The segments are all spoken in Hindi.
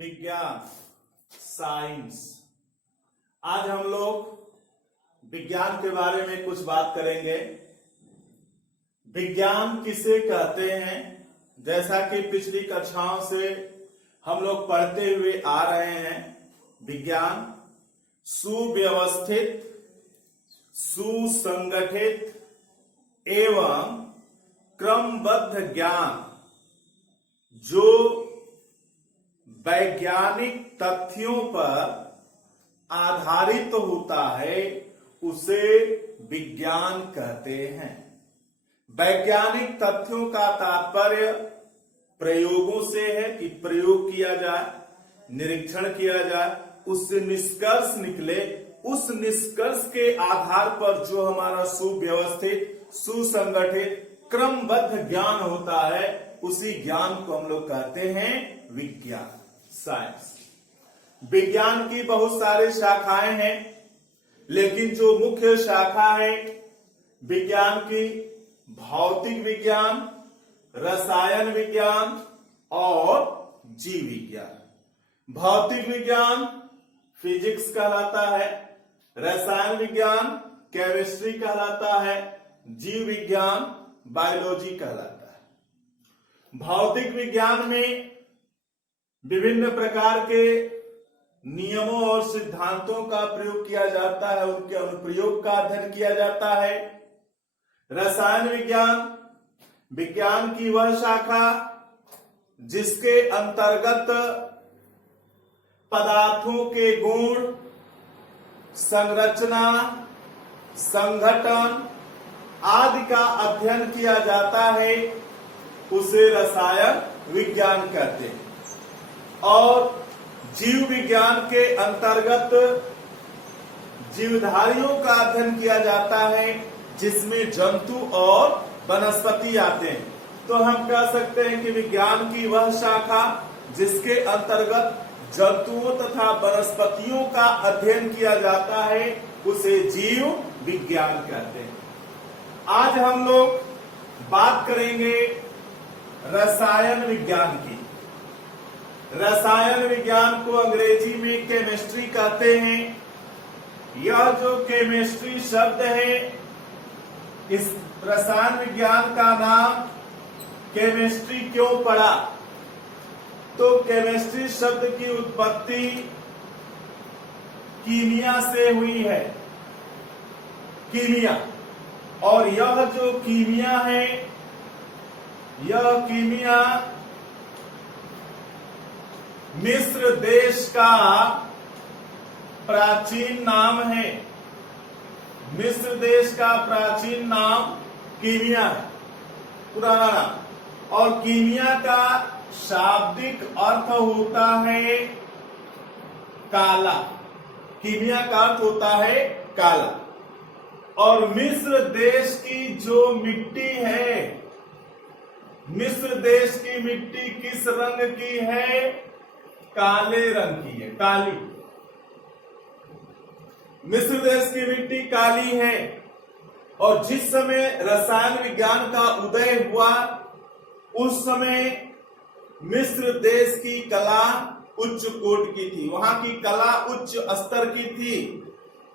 विज्ञान, साइंस। आज हम लोग विज्ञान के बारे में कुछ बात करेंगे। विज्ञान किसे कहते हैं? जैसा कि पिछली कक्षाओं से हम लोग पढ़ते हुए आ रहे हैं, विज्ञान सुव्यवस्थित, सुसंगठित एवं क्रमबद्ध ज्ञान जो वैज्ञानिक तथ्यों पर आधारित होता है उसे विज्ञान कहते हैं। वैज्ञानिक तथ्यों का तात्पर्य प्रयोगों से है कि प्रयोग किया जाए, निरीक्षण किया जाए, उससे निष्कर्ष निकले, उस निष्कर्ष के आधार पर जो हमारा सुव्यवस्थित, सुसंगठित, क्रमबद्ध ज्ञान होता है उसी ज्ञान को हम लोग कहते हैं विज्ञान, साइंस। विज्ञान की बहुत सारी शाखाएं हैं, लेकिन जो मुख्य शाखा है विज्ञान की, भौतिक विज्ञान, रसायन विज्ञान और जीव विज्ञान। भौतिक विज्ञान फिजिक्स कहलाता है, रसायन विज्ञान केमिस्ट्री कहलाता है, जीव विज्ञान बायोलॉजी कहलाता है। भौतिक विज्ञान में विभिन्न प्रकार के नियमों और सिद्धांतों का प्रयोग किया जाता है, उनके अनुप्रयोग का अध्ययन किया जाता है। रसायन विज्ञान विज्ञान की वह शाखा जिसके अंतर्गत पदार्थों के गुण, संरचना, संघटन आदि का अध्ययन किया जाता है, उसे रसायन विज्ञान कहते हैं। और जीव विज्ञान के अंतर्गत जीवधारियों का अध्ययन किया जाता है, जिसमें जंतु और वनस्पति आते हैं। तो हम कह सकते हैं कि विज्ञान की वह शाखा जिसके अंतर्गत जंतुओं तथा वनस्पतियों का अध्ययन किया जाता है उसे जीव विज्ञान कहते हैं। आज हम लोग बात करेंगे रसायन विज्ञान की। रसायन विज्ञान को अंग्रेजी में केमिस्ट्री कहते हैं। यह जो केमिस्ट्री शब्द है, इस रसायन विज्ञान का नाम केमिस्ट्री क्यों पड़ा? तो केमिस्ट्री शब्द की उत्पत्ति कीमिया से हुई है, कीमिया। और यह जो कीमिया है, यह कीमिया मिस्र देश का प्राचीन नाम है। मिस्र देश का प्राचीन नाम कीमिया है, पुराना नाम। और कीमिया का शाब्दिक अर्थ होता है काला। कीमिया का अर्थ होता है काला। और मिस्र देश की जो मिट्टी है, मिस्र देश की मिट्टी किस रंग की है? काले रंग की है, काली। मिस्र देश की मिट्टी काली है। और जिस समय रसायन विज्ञान का उदय हुआ उस समय मिस्र देश की कला उच्च कोटि की थी, वहां की कला उच्च स्तर की थी।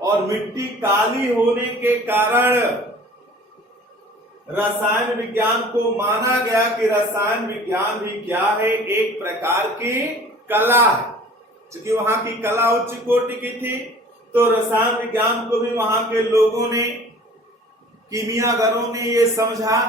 और मिट्टी काली होने के कारण रसायन विज्ञान को माना गया कि रसायन विज्ञान भी क्या है? एक प्रकार की कला है। क्योंकि वहां की कला उच्च कोटि की थी, तो रसायन विज्ञान को भी वहां के लोगों ने, कीमियागरों ने ये समझा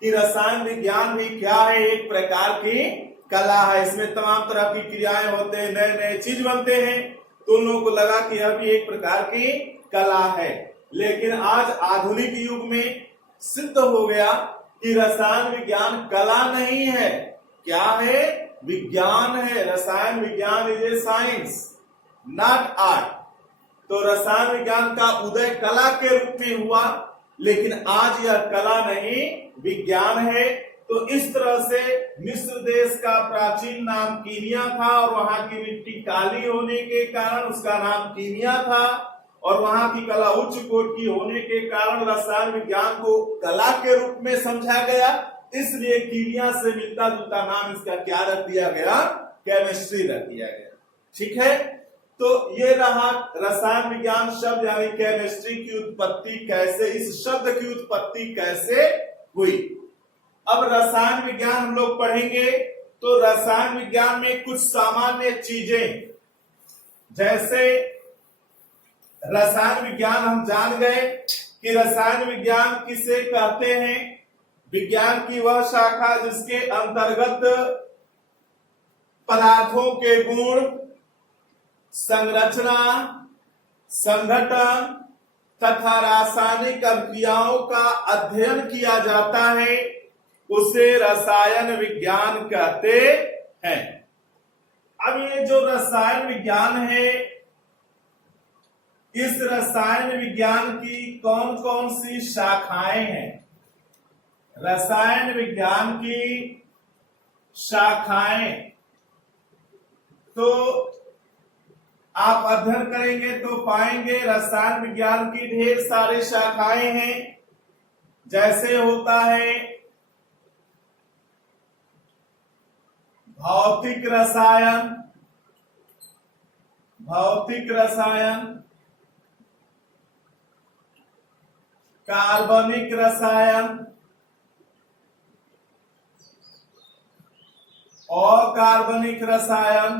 कि रसायन विज्ञान भी क्या है? एक प्रकार की कला है। इसमें तमाम तरह की क्रियाएं होते हैं, नए नए चीज बनते हैं। तो उन लोगों को लगा कि यह भी एक प्रकार की कला है। लेकिन आज आधुनिक युग में सिद्ध हो गया कि रसायन विज्ञान कला नहीं है। क्या है? विज्ञान है। रसायन विज्ञान is a science, not art. तो रसायन विज्ञान का उदय कला के रूप में हुआ, लेकिन आज यह कला नहीं, विज्ञान है। तो इस तरह से मिस्र देश का प्राचीन नाम कीमिया था, और वहां की मिट्टी काली होने के कारण उसका नाम कीमिया था। और वहां की कला उच्च कोटि की होने के कारण रसायन विज्ञान को कला के रूप में समझा गया। इसलिए कीमिया से मिलता जुलता नाम इसका क्या रख दिया गया? केमिस्ट्री रख दिया गया। ठीक है, तो ये रहा रसायन विज्ञान शब्द यानी केमिस्ट्री की उत्पत्ति कैसे, इस शब्द की उत्पत्ति कैसे हुई। अब रसायन विज्ञान हम लोग पढ़ेंगे तो रसायन विज्ञान में कुछ सामान्य चीजें, जैसे रसायन विज्ञान हम जान गए कि रसायन विज्ञान किसे कहते हैं, विज्ञान की वह शाखा जिसके अंतर्गत पदार्थों के गुण, संरचना, संघटन तथा रासायनिक अभिक्रियाओं का अध्ययन किया जाता है, उसे रसायन विज्ञान कहते हैं। अब ये जो रसायन विज्ञान है, इस रसायन विज्ञान की कौन कौन सी शाखाएं हैं? रसायन विज्ञान की शाखाएं तो आप अध्ययन करेंगे तो पाएंगे रसायन विज्ञान की ढेर सारी शाखाएं हैं। जैसे होता है भौतिक रसायन, कार्बनिक रसायन, अकार्बनिक रसायन,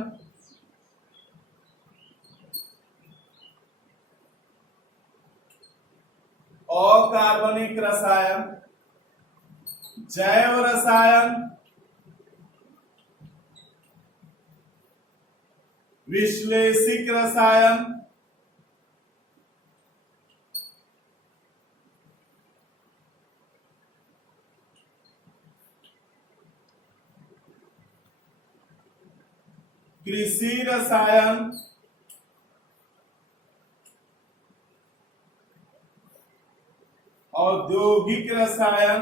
अकार्बनिक रसायन, जैव रसायन, विश्लेषिक रसायन, कृषि रसायन, औद्योगिक रसायन,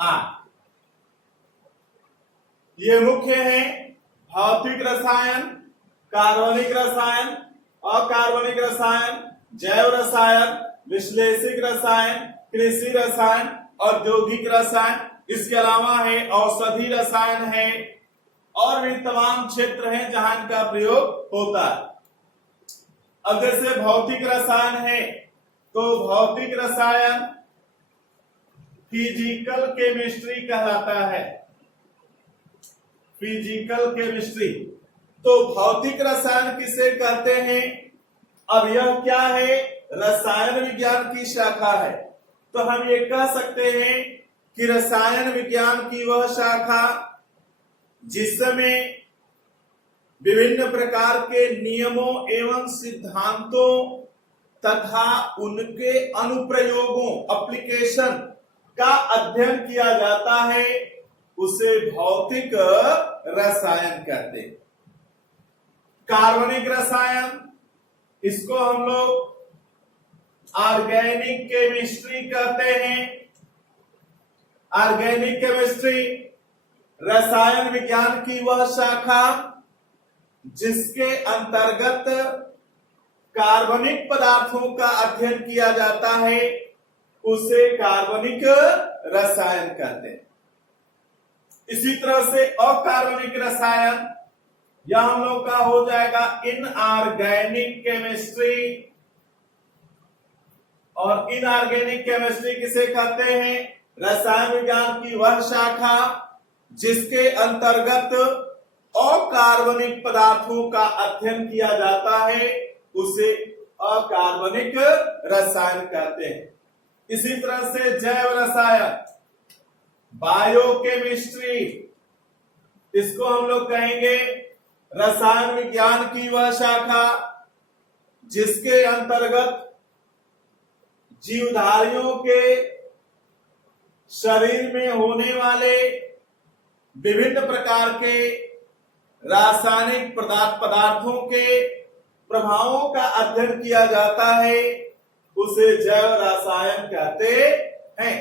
आदि। ये मुख्य हैं भौतिक रसायन, कार्बनिक रसायन, अकार्बनिक रसायन, जैव रसायन, विश्लेषिक रसायन, कृषि रसायन, औद्योगिक रसायन। इसके अलावा है औषधि रसायन है और भी तमाम क्षेत्र हैं जहां इनका प्रयोग होता है। अब जैसे भौतिक रसायन है तो भौतिक रसायन फिजिकल केमिस्ट्री कहलाता है, फिजिकल केमिस्ट्री। तो भौतिक रसायन किसे कहते हैं? अब यह क्या है? रसायन विज्ञान की शाखा है। तो हम ये कह सकते हैं कि रसायन विज्ञान की वह शाखा जिसमें विभिन्न प्रकार के नियमों एवं सिद्धांतों तथा उनके अनुप्रयोगों, एप्लीकेशन का अध्ययन किया जाता है, उसे भौतिक रसायन कहते हैं। कार्बनिक रसायन, इसको हम लोग ऑर्गेनिक केमिस्ट्री कहते हैं। ऑर्गेनिक केमिस्ट्री रसायन विज्ञान की वह शाखा जिसके अंतर्गत कार्बनिक पदार्थों का अध्ययन किया जाता है, उसे कार्बनिक रसायन कहते हैं। इसी तरह से अकार्बनिक रसायन, यह हम लोग का हो जाएगा इनऑर्गेनिक केमिस्ट्री। और इनऑर्गेनिक केमिस्ट्री किसे कहते हैं? रसायन विज्ञान की वह शाखा जिसके अंतर्गत अकार्बनिक पदार्थों का अध्ययन किया जाता है, उसे अकार्बनिक रसायन कहते हैं। इसी तरह से जैव रसायन, बायोकेमिस्ट्री, इसको हम लोग कहेंगे रसायन विज्ञान की वह शाखा जिसके अंतर्गत जीवधारियों के शरीर में होने वाले विभिन्न प्रकार के रासायनिक पदार्थों के प्रभावों का अध्ययन किया जाता है, उसे जैव रसायन कहते हैं।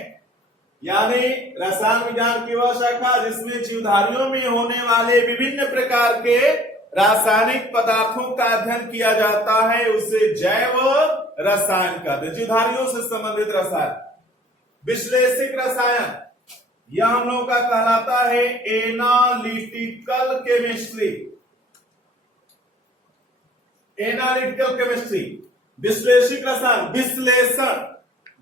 यानी रसायन विज्ञान की वह शाखा जिसमें जीवधारियों में होने वाले विभिन्न प्रकार के रासायनिक पदार्थों का अध्ययन किया जाता है उसे जैव रसायन कहते हैं। जीवधारियों से संबंधित रसायन। विश्लेषिक रसायन यह हम लोगों का कहलाता है एनालिटिकल केमिस्ट्री। Analytical chemistry. विश्लेषिक रसायन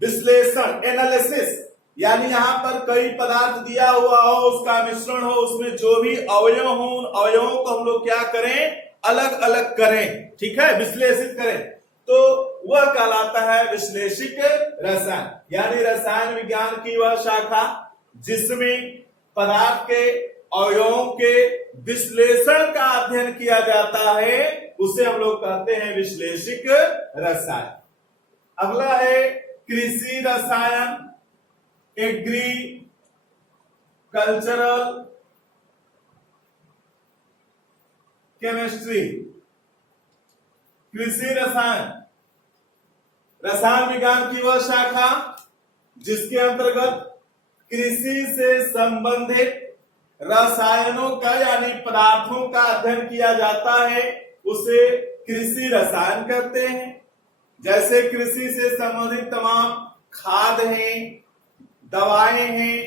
विश्लेषण एनालिसिस, यानी यहां पर कई पदार्थ दिया हुआ हो, उसका मिश्रण हो, उसमें जो भी अवयव हो उन अवयवों को हम लोग क्या करें, अलग अलग करें, ठीक है, विश्लेषित करें, तो वह कहलाता है विश्लेषिक रसायन। यानी रसायन विज्ञान की वह शाखा जिसमें पदार्थ के अवयवों के विश्लेषण का अध्ययन किया जाता है उसे हम लोग कहते हैं विश्लेषिक रसायन। अगला है कृषि रसायन, एग्रीकल्चरल केमिस्ट्री। कृषि रसायन रसायन विज्ञान की वह शाखा जिसके अंतर्गत कृषि से संबंधित रसायनों का यानी पदार्थों का अध्ययन किया जाता है उसे कृषि रसायन कहते हैं। जैसे कृषि से संबंधित तमाम खाद हैं, दवाएं हैं,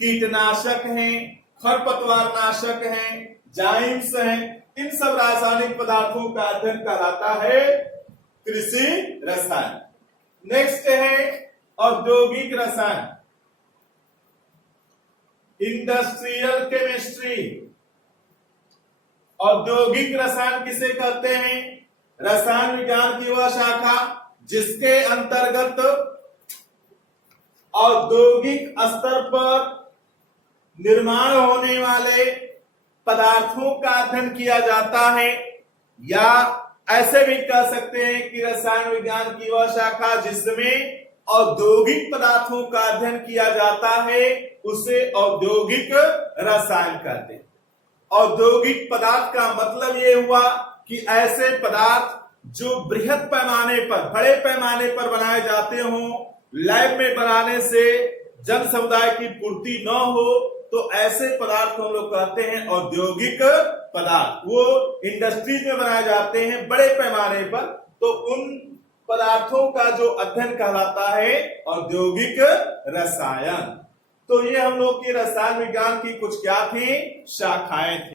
कीटनाशक हैं, खरपतवार नाशक हैं, जाइम्स हैं, इन सब रासायनिक पदार्थों का अध्ययन कहलाता है कृषि रसायन। नेक्स्ट है औद्योगिक रसायन, इंडस्ट्रियल केमिस्ट्री। औद्योगिक रसायन किसे कहते हैं? रसायन विज्ञान की वह शाखा जिसके अंतर्गत औद्योगिक स्तर पर निर्माण होने वाले पदार्थों का अध्ययन किया जाता है, या ऐसे भी कह सकते हैं कि रसायन विज्ञान की वह शाखा जिसमें औद्योगिक पदार्थों का अध्ययन किया जाता है उसे औद्योगिक रसायन कहते हैं। औद्योगिक पदार्थ का मतलब ये हुआ कि ऐसे पदार्थ जो बृहद पैमाने पर, बड़े पैमाने पर बनाए जाते हों, लैब में बनाने से जन समुदाय की पूर्ति न हो, तो ऐसे पदार्थ को हम लोग कहते हैं औद्योगिक पदार्थ। वो इंडस्ट्रीज में बनाए जाते हैं बड़े पैमाने पर, तो उन पदार्थों का जो अध्ययन कहलाता है औद्योगिक रसायन। तो ये हम लोग की रसायन विज्ञान की कुछ क्या थी, शाखाएं थी।